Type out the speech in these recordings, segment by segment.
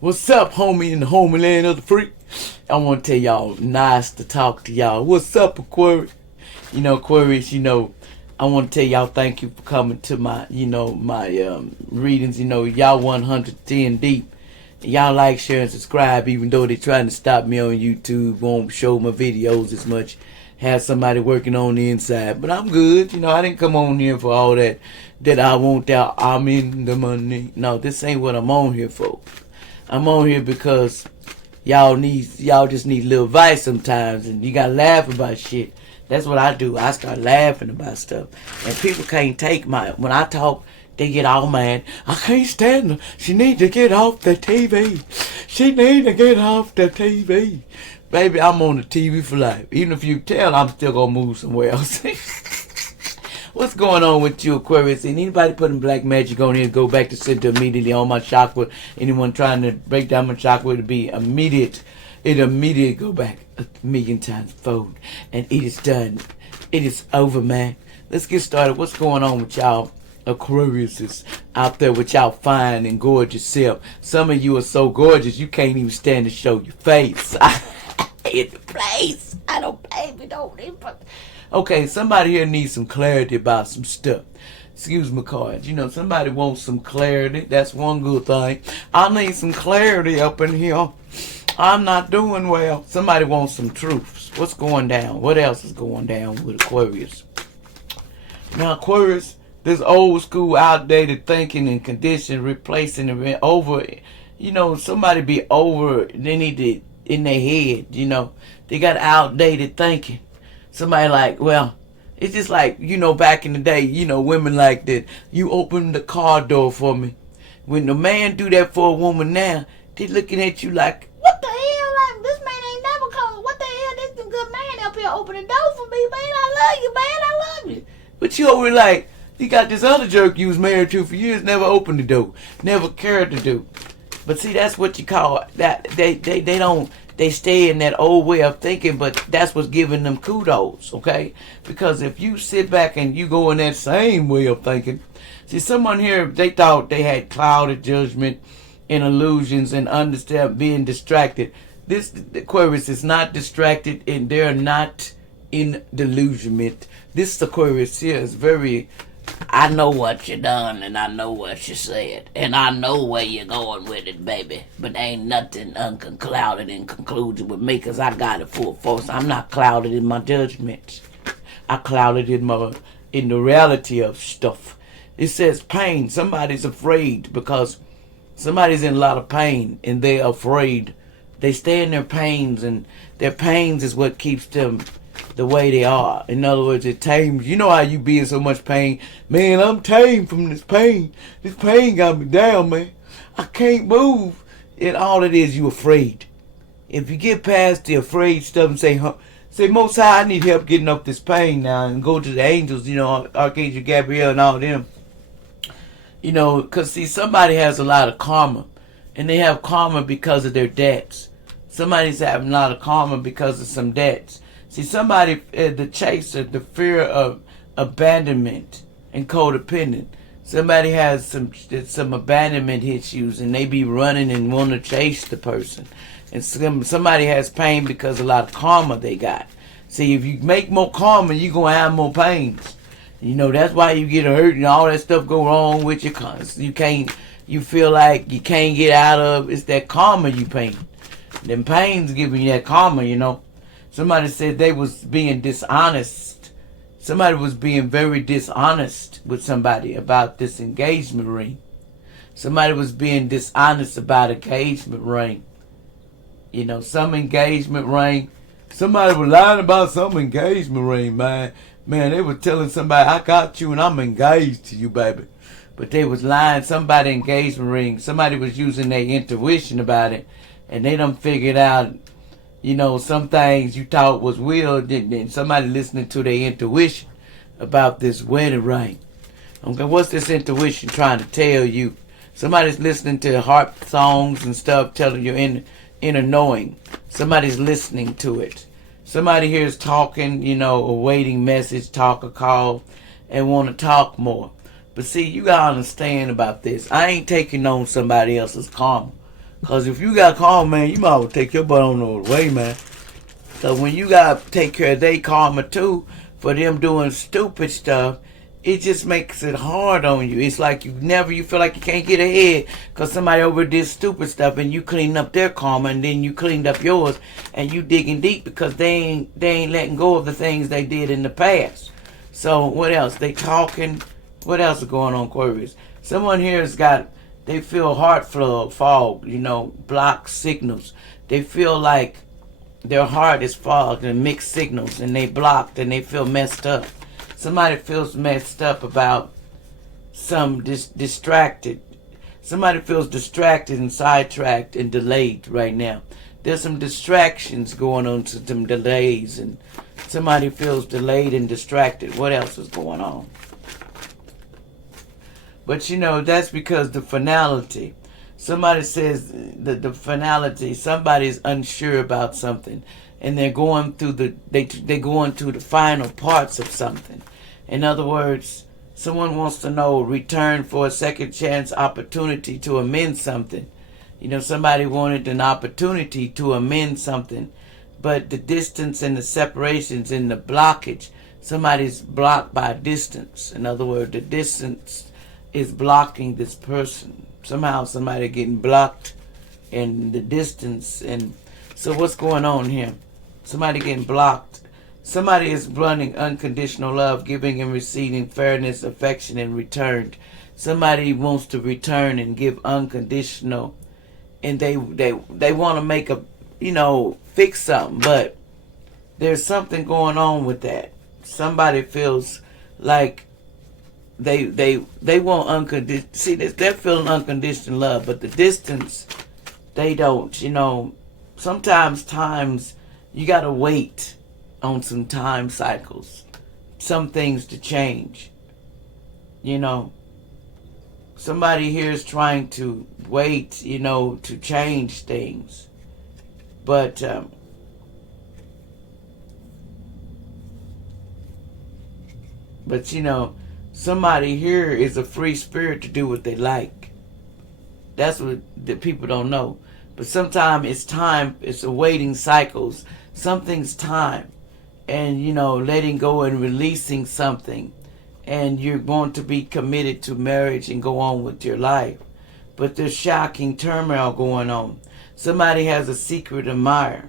What's up, homie in the homeland of the free? I want to tell y'all, nice to talk to y'all. What's up, Aquarius? Aquarius, I want to tell y'all thank you for coming to my, my readings. Y'all 110 deep. Y'all like, share, and subscribe, even though they're trying to stop me on YouTube, won't show my videos as much. Have somebody working on the inside. But I'm good. I didn't come on here for all that I want that I'm in the money. No, this ain't what I'm on here for. I'm on here because y'all just need a little advice sometimes, and you gotta laugh about shit. That's what I do. I start laughing about stuff, and people can't take when I talk. They get all mad. I can't stand her. She need to get off the TV. She need to get off the TV. Baby, I'm on the TV for life. Even if you tell, I'm still gonna move somewhere else. What's going on with you, Aquarius? And anybody putting black magic on here, go back to center immediately on my chakra. Anyone trying to break down my chakra, it'll be immediate. It'll immediately go back 1,000,000 times fold. And it is done. It is over, man. Let's get started. What's going on with y'all Aquariuses out there with y'all fine and gorgeous self? Some of you are so gorgeous, you can't even stand to show your face. In the place. I don't blame me, don't even. Okay, somebody here needs some clarity about some stuff. Excuse me, cards. Somebody wants some clarity. That's one good thing. I need some clarity up in here. I'm not doing well. Somebody wants some truths. What's going down? What else is going down with Aquarius? Now, Aquarius, this old school outdated thinking and condition replacing it over. Somebody be over. They need to, in their head, they got outdated thinking. Somebody like, well, it's just like, back in the day, women like that. You open the car door for me. When the man do that for a woman now, they looking at you like, what the hell? Like, this man ain't never called. What the hell? This a good man up here open the door for me, man. I love you, man. I love you. But you over like, you got this other jerk you was married to for years, never opened the door, never cared to do. But see, that's what you call that. They stay in that old way of thinking, but that's what's giving them kudos, okay? Because if you sit back and you go in that same way of thinking, see, someone here, they thought they had clouded judgment and illusions and understand being distracted. This Aquarius is not distracted, and they're not in delusionment. This Aquarius here is very, I know what you done, and I know what you said, and I know where you're going with it, baby. But ain't nothing unclouded in conclusion with me, because I got it full force. I'm not clouded in my judgments. I clouded in the reality of stuff. It says pain. Somebody's afraid because somebody's in a lot of pain, and they're afraid. They stay in their pains, and their pains is what keeps them the way they are. In other words, it tames. You know how you be in so much pain. Man, I'm tamed from this pain. This pain got me down, man. I can't move. And all it is, you afraid. If you get past the afraid stuff and say, Most High, I need help getting up this pain now, and go to the angels, Archangel Gabriel and all them. Because see, somebody has a lot of karma. And they have karma because of their debts. Somebody's having a lot of karma because of some debts. See, somebody, the chaser, the fear of abandonment and codependent. Somebody has some abandonment issues, and they be running and want to chase the person. And somebody has pain because of a lot of karma they got. See, if you make more karma, you're going to have more pains. That's why you get hurt and all that stuff go wrong with you. You feel like you can't get out of. It's that karma you pain. Them pains giving you that karma, Somebody said they was being dishonest. Somebody was being very dishonest with somebody about this engagement ring. Somebody was being dishonest about engagement ring. Some engagement ring. Somebody was lying about some engagement ring, man. Man, they were telling somebody, I got you and I'm engaged to you, baby. But they was lying. Somebody engagement ring. Somebody was using their intuition about it. And they done figured out, some things you thought was real, then somebody listening to their intuition about this wedding ring. Okay, what's this intuition trying to tell you? Somebody's listening to harp songs and stuff, telling you inner knowing. Somebody's listening to it. Somebody here is talking, awaiting message, talk or call, and want to talk more. But see, you gotta understand about this. I ain't taking on somebody else's karma. Because if you got karma, man, you might as well take your butt on the way, man. So when you got to take care of their karma, too, for them doing stupid stuff, it just makes it hard on you. It's like you feel like you can't get ahead because somebody over did stupid stuff and you cleaned up their karma and then you cleaned up yours and you digging deep because they ain't letting go of the things they did in the past. So what else? They talking. What else is going on, Aquarius? Someone here they feel heart fog, blocked signals. They feel like their heart is fogged and mixed signals and they blocked and they feel messed up. Somebody feels messed up about some distracted. Somebody feels distracted and sidetracked and delayed right now. There's some distractions going on, some delays, and somebody feels delayed and distracted. What else is going on? But that's because the finality. Somebody says the finality. Somebody's unsure about something, and they're going through they're going through the final parts of something. In other words, someone wants to know return for a second chance opportunity to amend something. Somebody wanted an opportunity to amend something, but the distance and the separations and the blockage, somebody's blocked by distance. In other words, the distance is blocking this person. Somehow somebody getting blocked in the distance. And so what's going on here? Somebody getting blocked. Somebody is running unconditional love, giving and receiving fairness, affection, and return. Somebody wants to return and give unconditional, and they want to make fix something, but there's something going on with that. Somebody feels like they want unconditional. See, they're feeling unconditional love, but the distance, they don't. Sometimes you gotta wait on some time cycles, some things to change. Somebody here is trying to wait, to change things. But somebody here is a free spirit to do what they like. That's what the people don't know. But sometimes it's time, it's awaiting cycles. Something's time. And, letting go and releasing something. And you're going to be committed to marriage and go on with your life. But there's shocking turmoil going on. Somebody has a secret admirer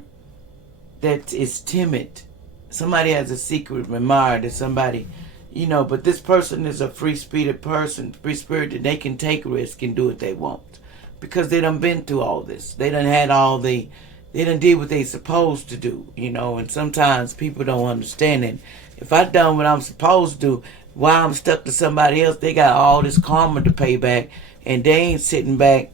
that is timid. Somebody has a secret admirer that somebody, but this person is a free-spirited person, free-spirited. They can take risks and do what they want. Because they done been through all this. They done had they done did what they supposed to do, and sometimes people don't understand it. If I done what I'm supposed to do, while I'm stuck to somebody else, they got all this karma to pay back, and they ain't sitting back.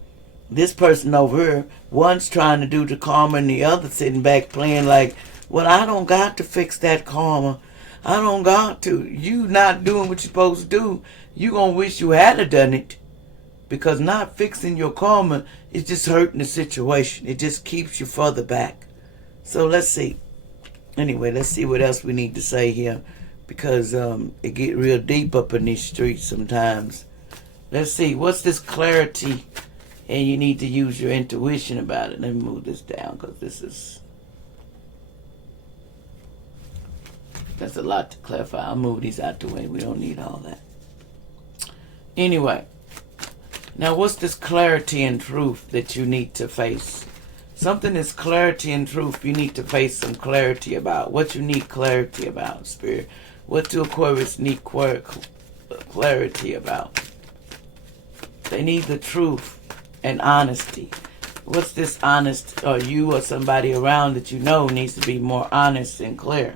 This person over here, one's trying to do the karma, and the other sitting back playing like, well, I don't got to fix that karma. I don't got to. You not doing what you're supposed to do. You gonna wish you had done it. Because not fixing your karma is just hurting the situation. It just keeps you further back. So let's see. Anyway, let's see what else we need to say here. Because it get real deep up in these streets sometimes. Let's see. What's this clarity? And you need to use your intuition about it. Let me move this down because that's a lot to clarify. I'll move these out the way. We don't need all that. Anyway. Now, what's this clarity and truth that you need to face? Something is clarity and truth. You need to face some clarity about. What you need clarity about, Spirit. What do Aquarius need clarity about? They need the truth and honesty. What's this honest, or you or somebody around that needs to be more honest and clear?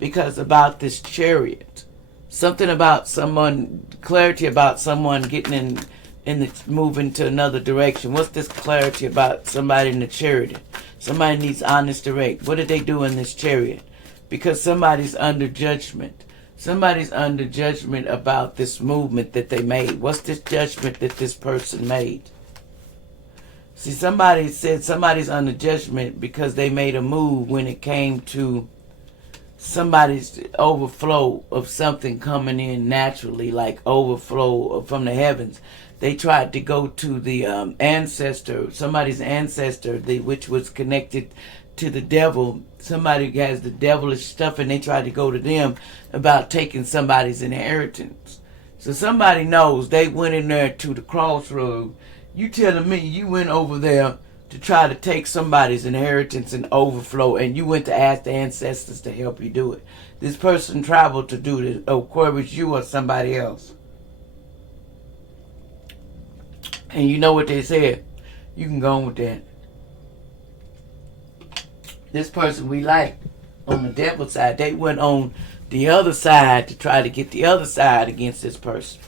Because about this Chariot, something about someone, clarity about someone getting in moving to another direction. What's this clarity about somebody in the Chariot? Somebody needs honest direct. What did they do in this Chariot? Because somebody's under judgment. Somebody's under judgment about this movement that they made. What's this judgment that this person made? See, somebody said somebody's under judgment because they made a move when it came to somebody's overflow of something coming in naturally, like overflow from the heavens. They tried to go to the ancestor, somebody's ancestor, which was connected to the devil. Somebody has the devilish stuff, and they tried to go to them about taking somebody's inheritance. So somebody knows they went in there to the crossroad. You telling me you went over there to try to take somebody's inheritance and overflow, and you went to ask the ancestors to help you do it. This person traveled to do this. Aquarius, you or somebody else. And you know what they said? You can go on with that. This person we like on the devil's side, they went on the other side to try to get the other side against this person.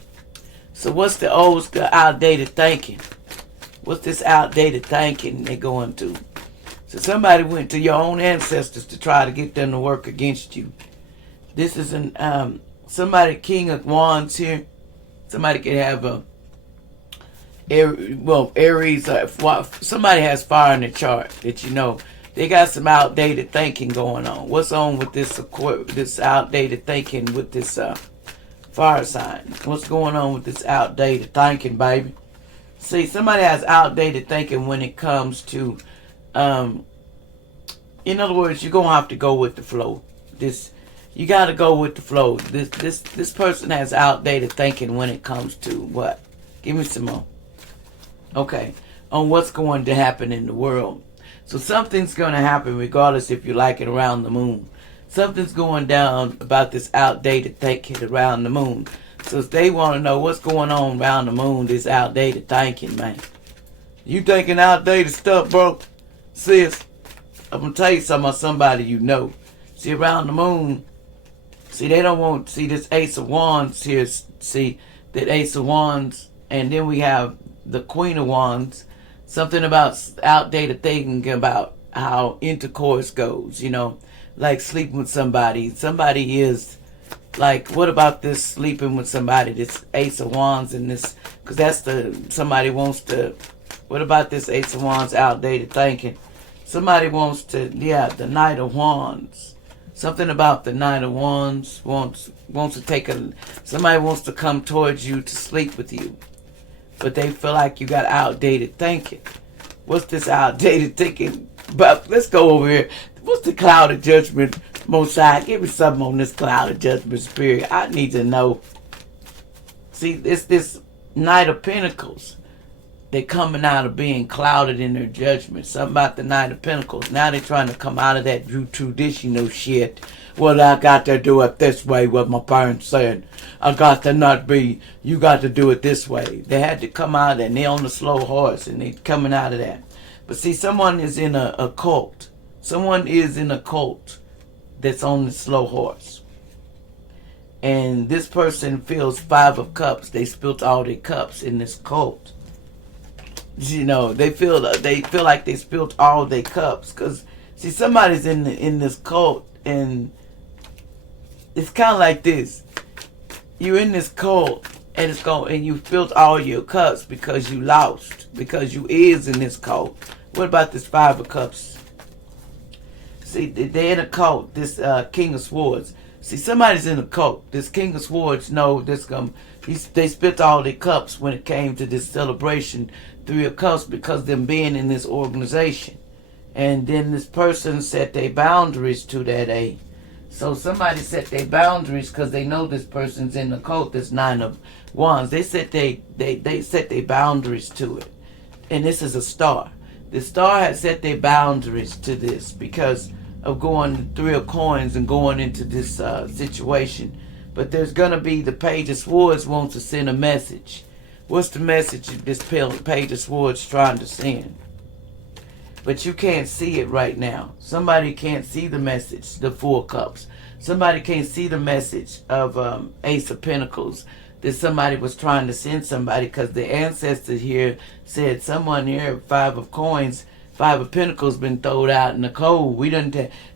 So what's the old school outdated thinking? What's this outdated thinking they're going to? So somebody went to your own ancestors to try to get them to work against you. This is an somebody King of Wands here. Somebody could have a Aries. Somebody has fire in the chart that you know. They got some outdated thinking going on. What's on with this outdated thinking with this fire sign? What's going on with this outdated thinking, baby? See, somebody has outdated thinking when it comes to, in other words, you're gonna have to go with the flow. You got to go with the flow. This person has outdated thinking when it comes to what? Give me some more. Okay, on what's going to happen in the world. So something's going to happen regardless if you like it around the moon. Something's going down about this outdated thinking around the moon. So if they want to know what's going on around the moon, this outdated thinking, man. You thinking outdated stuff, bro? Sis, I'm going to tell you something about somebody you know. See, around the moon, see, they don't want, see this Ace of Wands here, see, that Ace of Wands, and then we have the Queen of Wands. Something about outdated thinking about how intercourse goes, you know, like sleeping with somebody. Somebody is like, what about this sleeping with somebody, this Ace of Wands and this, because that's somebody wants to, what about this Ace of Wands outdated thinking? Somebody wants to, the Knight of Wands. Something about the Knight of Wands wants to somebody wants to come towards you to sleep with you. But they feel like you got outdated thinking. What's this outdated thinking? But let's go over here. What's the cloud of judgment? Most High, give me something on this cloud of judgment spirit. I need to know. See, it's this Knight of Pentacles. They're coming out of being clouded in their judgment. Something about the Knight of Pentacles. Now they're trying to come out of that traditional shit. Well, I got to do it this way, what my parents said. I got to not be, you got to do it this way. They had to come out of that, and they're on the slow horse, and they're coming out of that. But see, someone is in a cult. Someone is in a cult that's on the slow horse. And this person feels 5 of Cups. They spilt all their cups in this cult. You know, they feel like they spilled all their cups. Because, see, somebody's in this cult, and it's kind of like this. You're in this cult, and you spilled all your cups because you lost, because you is in this cult. What about this 5 of Cups? See, they're in a cult. This King of Swords. See, somebody's in a cult. This King of Swords know this. They spilled all their cups when it came to this celebration. 3 of Cups, because them being in this organization. And then this person set their boundaries to that. So somebody set their boundaries because they know this person's in the cult, this 9 of Wands. They set their boundaries to it. And this is a star. The star has set their boundaries to this because of going 3 of Coins and going into this situation. But there's going to be the Page of Swords wants to send a message. What's the message this Page of Swords trying to send? But you can't see it right now. Somebody can't see the message, the 4 of Cups. Somebody can't see the message of Ace of Pentacles that somebody was trying to send somebody, because the ancestors here said someone here, 5 of Coins, 5 of Pentacles been thrown out in the cold.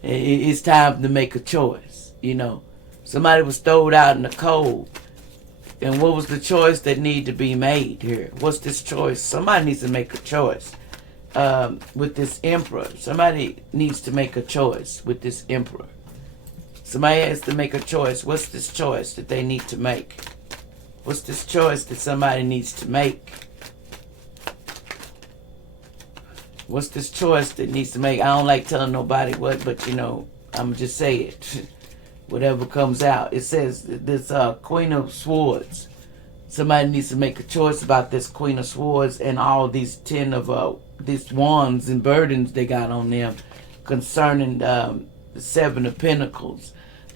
It's time to make a choice, you know. Somebody was thrown out in the cold. And what was the choice that needed to be made here? What's this choice? Somebody needs to make a choice with this Emperor. Somebody needs to make a choice with this Emperor. Somebody has to make a choice. What's this choice that they need to make? What's this choice that somebody needs to make? What's this choice that needs to make? I don't like telling nobody what, but you know, I'm just say it. Whatever comes out. It says this Queen of Swords. Somebody needs to make a choice about this Queen of Swords and all these 10 of these wands and burdens they got on them concerning the 7 of Pentacles.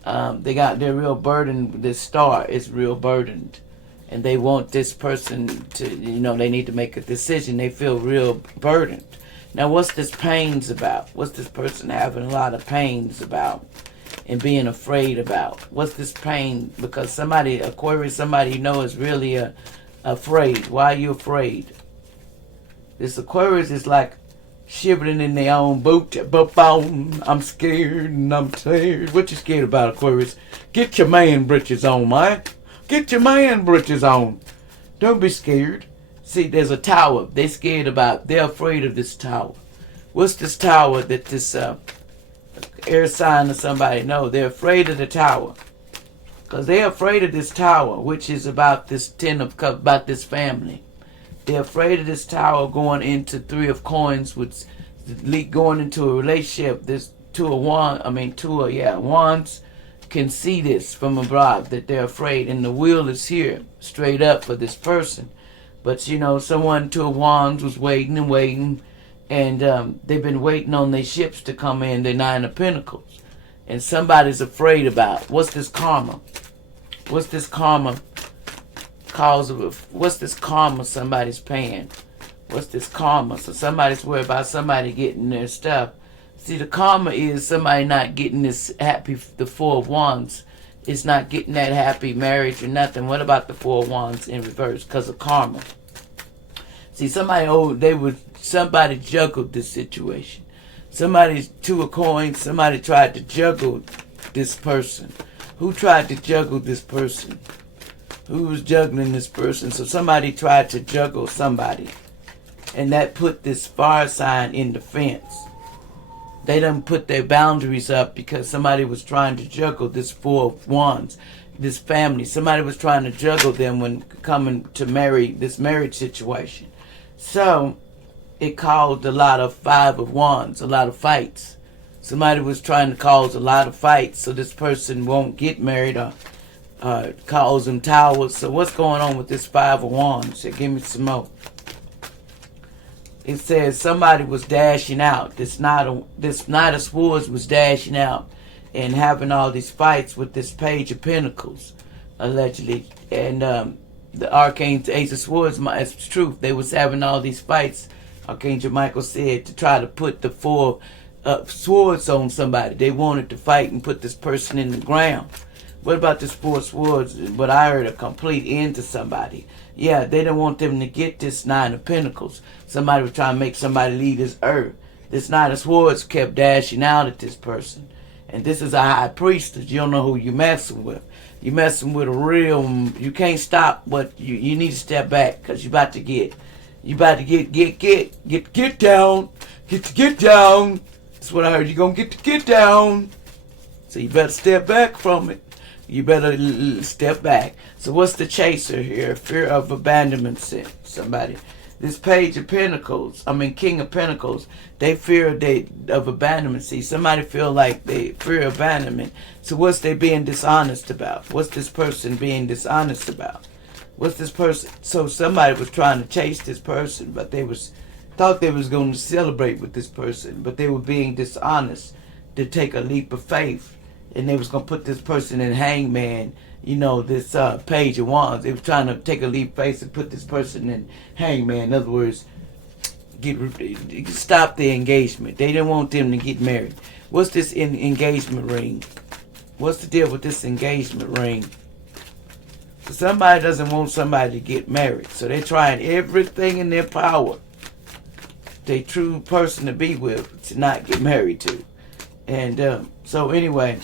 They're real burdened. This star is real burdened. And they want this person to, you know, they need to make a decision. They feel real burdened. Now, what's this pains about? What's this person having a lot of pains about and being afraid about? What's this pain? Because somebody, Aquarius, somebody you know is really afraid. Why are you afraid? This Aquarius is like shivering in their own boot. I'm scared and I'm tired. What you scared about, Aquarius? Get your man britches on, man. Get your man britches on. Don't be scared. See, there's a tower. They're scared about. They're afraid of this tower. What's this tower that this air sign or somebody know? They're afraid of the tower. Because they're afraid of this tower, which is about this 10 of cups, about this family. They're afraid of this tower going into 3 of coins, which going into a relationship. This 2 of wands can see this from abroad, that they're afraid. And the wheel is here, straight up for this person. But, you know, 2 of wands was waiting and waiting. And they've been waiting on their ships to come in, the 9 of Pentacles. And somebody's afraid about, what's this karma? What's this karma? What's this karma somebody's paying? What's this karma? So somebody's worried about somebody getting their stuff. See, the karma is somebody not getting this happy, the 4 of wands. It's not getting that happy marriage or nothing. What about the 4 of wands in reverse? Because of karma. See, somebody juggled this situation. Somebody's 2 of coins. Somebody tried to juggle this person. Who tried to juggle this person? Who was juggling this person? So somebody tried to juggle somebody. And that put this fire sign in defense. They done put their boundaries up because somebody was trying to juggle this 4 of wands. This family. Somebody was trying to juggle them when coming to marry this marriage situation. So it caused a lot of 5 of wands, a lot of fights. Somebody was trying to cause a lot of fights so this person won't get married or cause them towers. So what's going on with this 5 of wands? So give me some more. It says somebody was dashing out. This Knight of Swords was dashing out and having all these fights with this Page of Pentacles, allegedly. And the Archangel Ace of Swords, it's truth. They was having all these fights, Archangel Michael said, to try to put the 4 swords on somebody. They wanted to fight and put this person in the ground. What about this 4 swords? But I heard a complete end to somebody. Yeah, they didn't want them to get this 9 of Pentacles. Somebody was trying to make somebody leave this earth. This 9 of Swords kept dashing out at this person. And this is a high priestess. You don't know who you're messing with. You're messing with a real, you can't stop, but you need to step back because you're about to get down. Get down. That's what I heard. You're going to get down. So you better step back from it. You better step back. So what's the chaser here? Fear of abandonment, somebody. This Page of Pentacles, King of Pentacles, they fear of abandonment. See, somebody feel like they fear abandonment. So what's they being dishonest about? What's this person being dishonest about? What's this person? So somebody was trying to chase this person, but they thought they was going to celebrate with this person, but they were being dishonest to take a leap of faith. And they was going to put this person in hangman, this Page of Wands. They was trying to take a leap of faith and put this person in hangman. In other words, stop the engagement. They didn't want them to get married. What's this engagement ring? What's the deal with this engagement ring? So somebody doesn't want somebody to get married. So they're trying everything in their power, the true person to be with, to not get married to. And so anyway,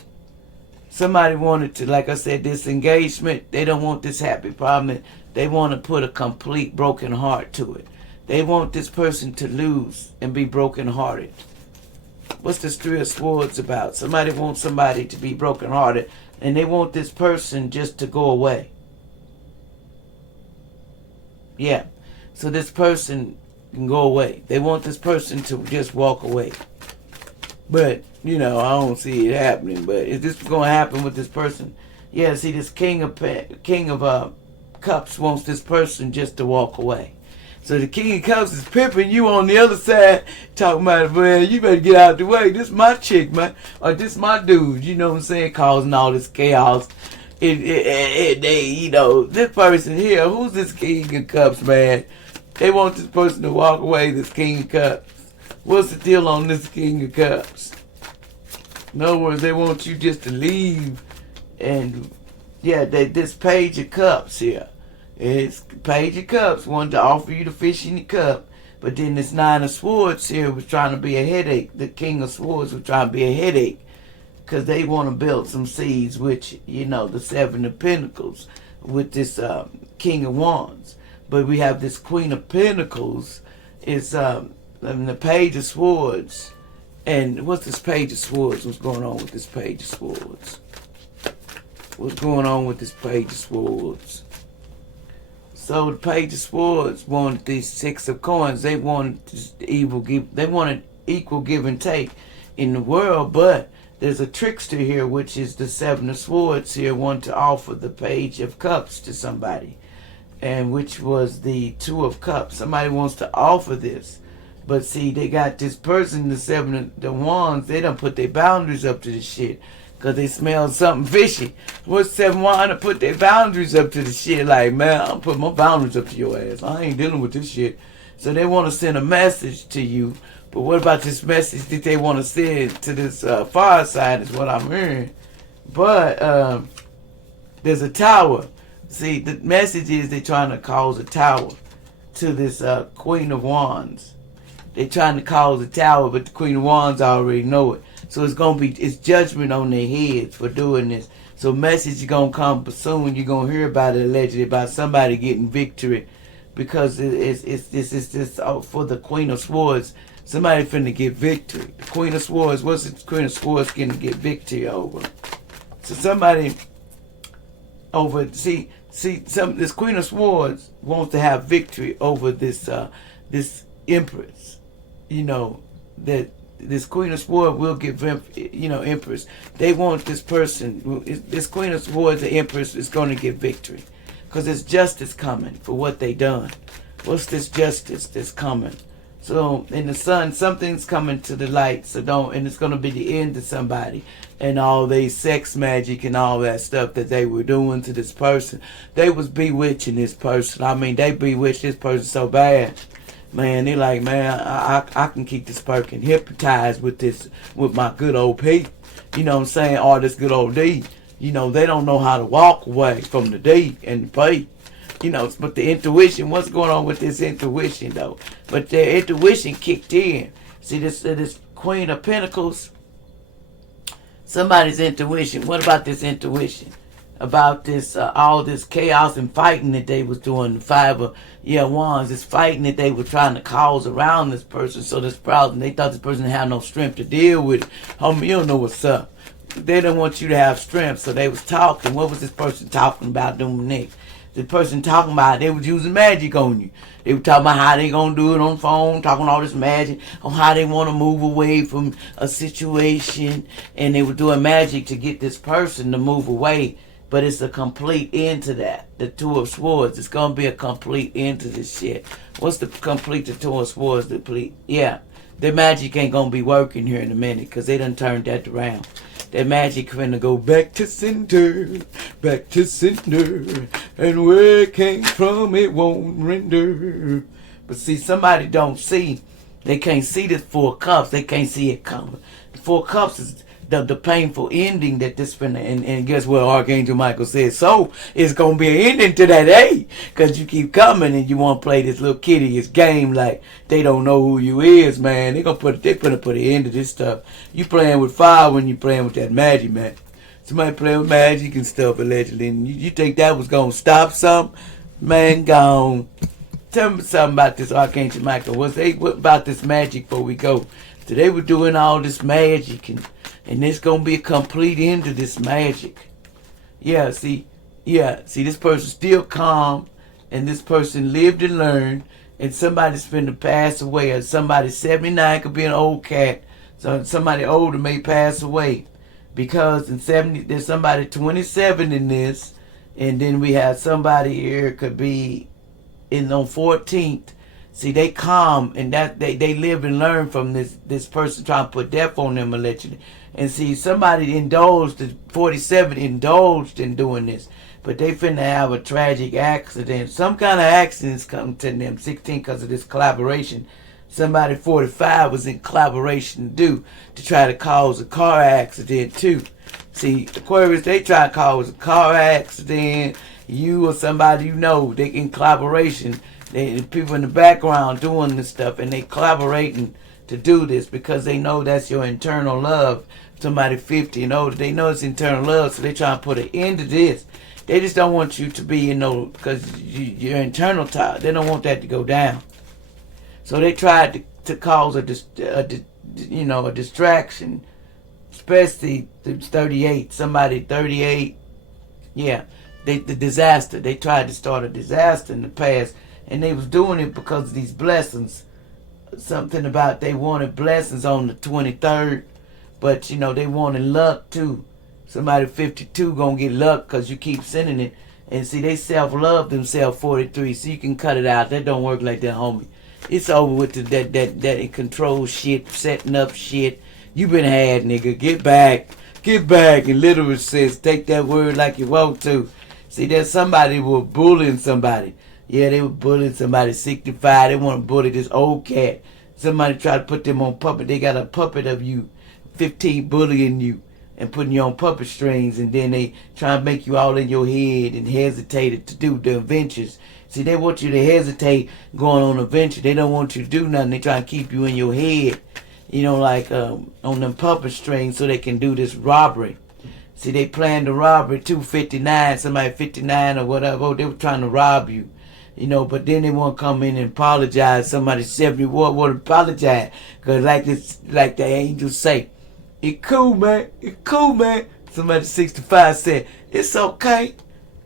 somebody wanted to, like I said, this engagement, they don't want this happy problem. They want to put a complete broken heart to it. They want this person to lose and be broken hearted. What's this Three of Swords about? Somebody wants somebody to be brokenhearted, and they want this person just to go away. Yeah. So this person can go away. They want this person to just walk away. But, I don't see it happening. But is this going to happen with this person? Yeah, see, this King of Cups wants this person just to walk away. So the King of Cups is pimping you on the other side, talking about, man, you better get out of the way. This my chick, man. Or this my dude, you know what I'm saying? Causing all this chaos. This person here, who's this King of Cups, man? They want this person to walk away, this King of Cups. What's the deal on this King of Cups? In other words, they want you just to leave. And, yeah, this Page of Cups here. It's Page of Cups wanted to offer you the fish in the cup. But then this Nine of Swords here was trying to be a headache. The King of Swords was trying to be a headache. Because they want to build some seeds, which, the Seven of Pentacles with this King of Wands. But we have this Queen of Pentacles. It's the Page of Swords. And what's this Page of Swords? What's going on with this Page of Swords? What's going on with this Page of Swords? So the Page of Swords wanted these Six of Coins. They wanted they wanted equal give and take in the world, but there's a trickster here, which is the Seven of Swords here, wanting to offer the Page of Cups to somebody, and which was the Two of Cups. Somebody wants to offer this, but see, they got this person, the Seven of the Wands. They done put their boundaries up to this shit. Because they smell something fishy. What's Seven Wands to put their boundaries up to the shit? Like, man, I'm putting my boundaries up to your ass. I ain't dealing with this shit. So they want to send a message to you. But what about this message that they want to send to this far side is what I'm hearing. But there's a tower. See, the message is they're trying to cause a tower to this Queen of Wands. They're trying to cause a tower, but the Queen of Wands already know it. So it's judgment on their heads for doing this. So message is gonna come soon. You're gonna hear about it allegedly about somebody getting victory, because it's for the Queen of Swords. Somebody finna get victory. The Queen of Swords. What's the Queen of Swords gonna get victory over? So somebody over this Queen of Swords wants to have victory over this Empress. That this Queen of Swords will give Empress. They want this person, this Queen of Swords, the Empress, is going to get victory. Because there's justice coming for what they done. What's this justice that's coming? So in the sun, something's coming to the light. And it's going to be the end of somebody. And all they sex magic and all that stuff that they were doing to this person. They was bewitching this person. I mean, they bewitched this person so bad. Man, they like, man, I can keep this person hypnotized with my good old P. You know what I'm saying? Or this good old D. They don't know how to walk away from the D and the P. But the intuition, what's going on with this intuition though? But their intuition kicked in. See this Queen of Pentacles? Somebody's intuition. What about this intuition? About this, all this chaos and fighting that they was doing, the Five of Wands, this fighting that they were trying to cause around this person. So this problem, they thought this person didn't have no strength to deal with it. Homie, you don't know what's up. They didn't want you to have strength, so they was talking. What was this person talking about doing next? The person talking about, they was using magic on you. They were talking about how they gonna do it on the phone, talking all this magic on how they want to move away from a situation, and they were doing magic to get this person to move away. But it's a complete end to that. The Two of Swords. It's going to be a complete end to this shit. What's the complete the Two of Swords? Yeah. Their magic ain't going to be working here in a minute because they done turned that around. Their magic finna go back to center. Back to center. And where it came from, it won't render. But see, somebody don't see. They can't see this Four of Cups. They can't see it coming. The Four of Cups is the painful ending that this finna, and guess what Archangel Michael said? So it's gonna be an ending to that, because you keep coming and you want to play this little kiddie game like they don't know who you is, man. They gonna put an end to this stuff. You playing with fire when you playing with that magic, man. Somebody playing with magic and stuff allegedly, and you think that was gonna stop something? Man, gone. tell me something about this Archangel Michael. What about this magic before we go? So they were doing all this magic, and there's going to be a complete end to this magic. Yeah, see, this person's still calm, and this person lived and learned, and somebody's finna pass away, or somebody 79 could be an old cat, so somebody older may pass away, because in 70, there's somebody 27 in this, and then we have somebody here could be on 14th. See, they calm, and that they live and learn from this person trying to put death on them allegedly. And see, somebody indulged, 47 indulged in doing this, but they finna have a tragic accident. Some kind of accidents come to them, 16, because of this collaboration. Somebody 45 was in collaboration to try to cause a car accident too. See, Aquarius, they try to cause a car accident. You or somebody you know, they in collaboration. The people in the background doing this stuff, and they collaborating to do this because they know that's your internal love. Somebody 50 and older, they know it's internal love, so they try to put an end to this. They just don't want you to be, because your internal tie, they don't want that to go down. So they tried to cause a distraction, especially the 38. Somebody 38, the disaster. They tried to start a disaster in the past, and they was doing it because of these blessings. Something about they wanted blessings on the 23rd, but they wanted luck too. Somebody 52 gonna get luck because you keep sending it. And see, they self-love themselves 43, so you can cut it out. That don't work like that, homie. It's over with that control shit, setting up shit. You been had, nigga. Get back. In literal sense, take that word like you want to. See, there's somebody who was bullying somebody. Yeah, they were bullying somebody 65. They want to bully this old cat. Somebody tried to put them on puppet. They got a puppet of you, 15 bullying you and putting you on puppet strings, and then they try to make you all in your head and hesitated to do the adventures. See, they want you to hesitate going on a venture. They don't want you to do nothing. They try to keep you in your head, like on them puppet strings so they can do this robbery. See, they planned the robbery 259, somebody 59 or whatever. They were trying to rob you. But then they want to come in and apologize. Somebody 71 want to apologize. Because like the angels say, it's cool, man. It's cool, man. Somebody 65 said, it's okay.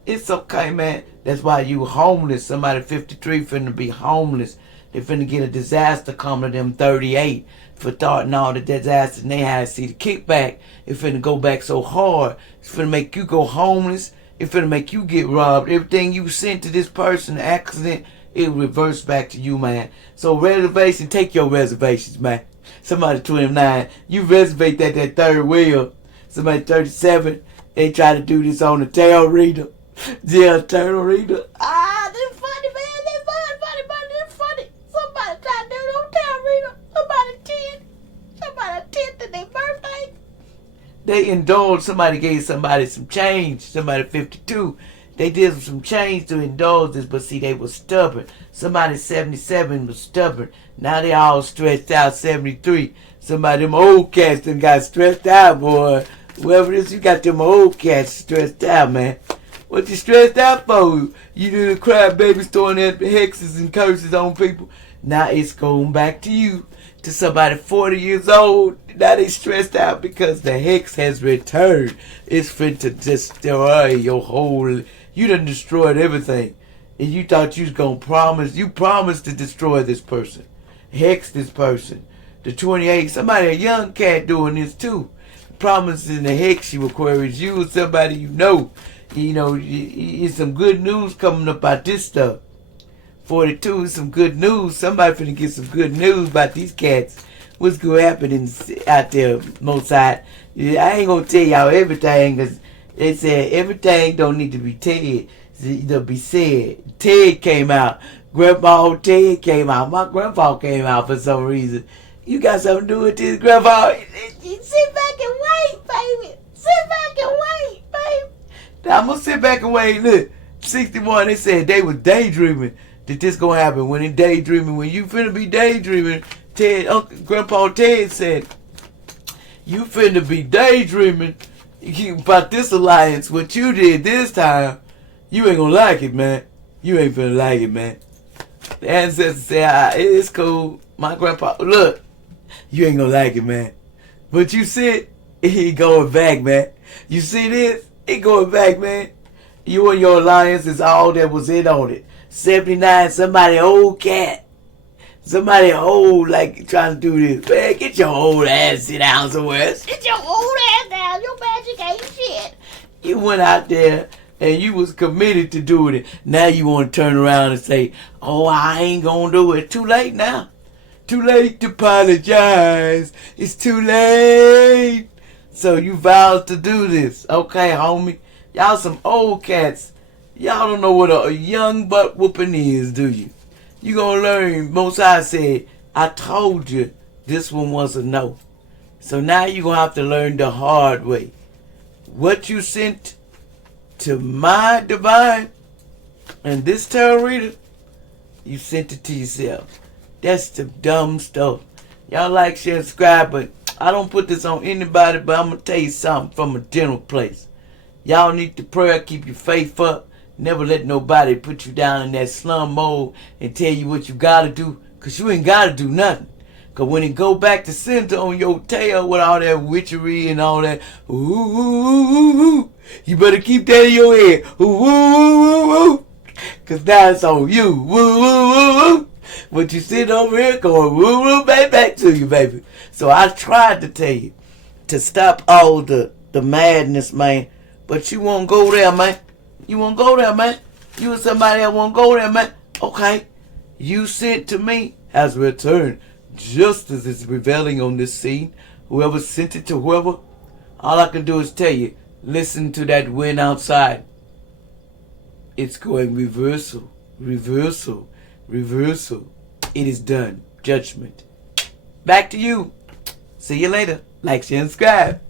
It's okay, man. That's why you homeless. Somebody 53 finna be homeless. They finna get a disaster coming to them 38 for starting all the disasters. And they had to see the kickback. It finna go back so hard. It's finna make you go homeless. It finna make you get robbed. Everything you sent to this person, accident, it reverts back to you, man. So reservation, take your reservations, man. Somebody 29, you reservate that third wheel. Somebody 37, they try to do this on the tail reader. Yeah, turtle reader. They're funny, man. They're funny, man. They're funny. Somebody try to do it on tail reader. Somebody 10th in their birthday. They indulged. Somebody gave somebody some change. Somebody 52. They did some change to indulge this, but see, they were stubborn. Somebody 77 was stubborn. Now they all stressed out, 73. Somebody, them old cats done got stressed out, boy. Whoever it is, you got them old cats stressed out, man. What you stressed out for? You do the crab babies throwing that hexes and curses on people. Now it's going back to you, to somebody 40 years old. Now they stressed out because the hex has returned. It's fit to destroy your whole... You done destroyed everything. And you thought you was going to promise. You promised to destroy this person. Hex this person. The 28, somebody, a young cat doing this too. Promising to hex you, Aquarius. You or somebody you know. It's some good news coming up about this stuff. 42 is some good news. Somebody finna get some good news about these cats. What's gonna happen out there, Mozart? I ain't gonna tell y'all everything, because they said everything don't need to be said. Ted came out. Grandpa Ted came out. My grandpa came out for some reason. You got something to do with this, Grandpa? You sit back and wait, baby. Sit back and wait, baby. Now I'm gonna sit back and wait. Look, 61, they said they was daydreaming that this gonna happen. When they daydreaming, when you finna be daydreaming, Grandpa Ted said, you finna be daydreaming about this alliance. What you did this time, you ain't gonna like it, man. You ain't finna like it, man. The ancestors say, it's cool. My grandpa, look, you ain't gonna like it, man. But you see it, he going back, man. You see this? It going back, man. You and your alliance is all that was in on it. 79, somebody old cat. Somebody old, like, trying to do this. Man, get your old ass sit down somewhere. Sit your old ass down. Your magic ain't shit. You went out there and you was committed to doing it. Now you want to turn around and say, oh, I ain't gonna do it. Too late now. Too late to apologize. It's too late. So you vowed to do this. Okay, homie. Y'all some old cats. Y'all don't know what a young butt whooping is, do you? You gonna learn. Most High said, I told you this one was a no. So now you gonna have to learn the hard way. What you sent to my divine and this tarot reader, you sent it to yourself. That's the dumb stuff. Y'all like, share, subscribe, but I don't put this on anybody, but I'm gonna tell you something from a general place. Y'all need to pray, keep your faith up. Never let nobody put you down in that slum mode and tell you what you gotta do, because you ain't gotta do nothing. Because when it go back to center on your tail with all that witchery and all that, ooh, you better keep that in your head. Ooh, because now it's on you. Woo. But you sitting over here going woo, back to you, baby. So I tried to tell you to stop all the madness, man. But you won't go there, man. You won't go there, man. You and somebody that won't go there, man. Okay. You sent to me has returned. Justice is prevailing on this scene. Whoever sent it to whoever, all I can do is tell you, listen to that wind outside. It's going reversal. It is done. Judgment. Back to you. See you later. Like, share, and subscribe.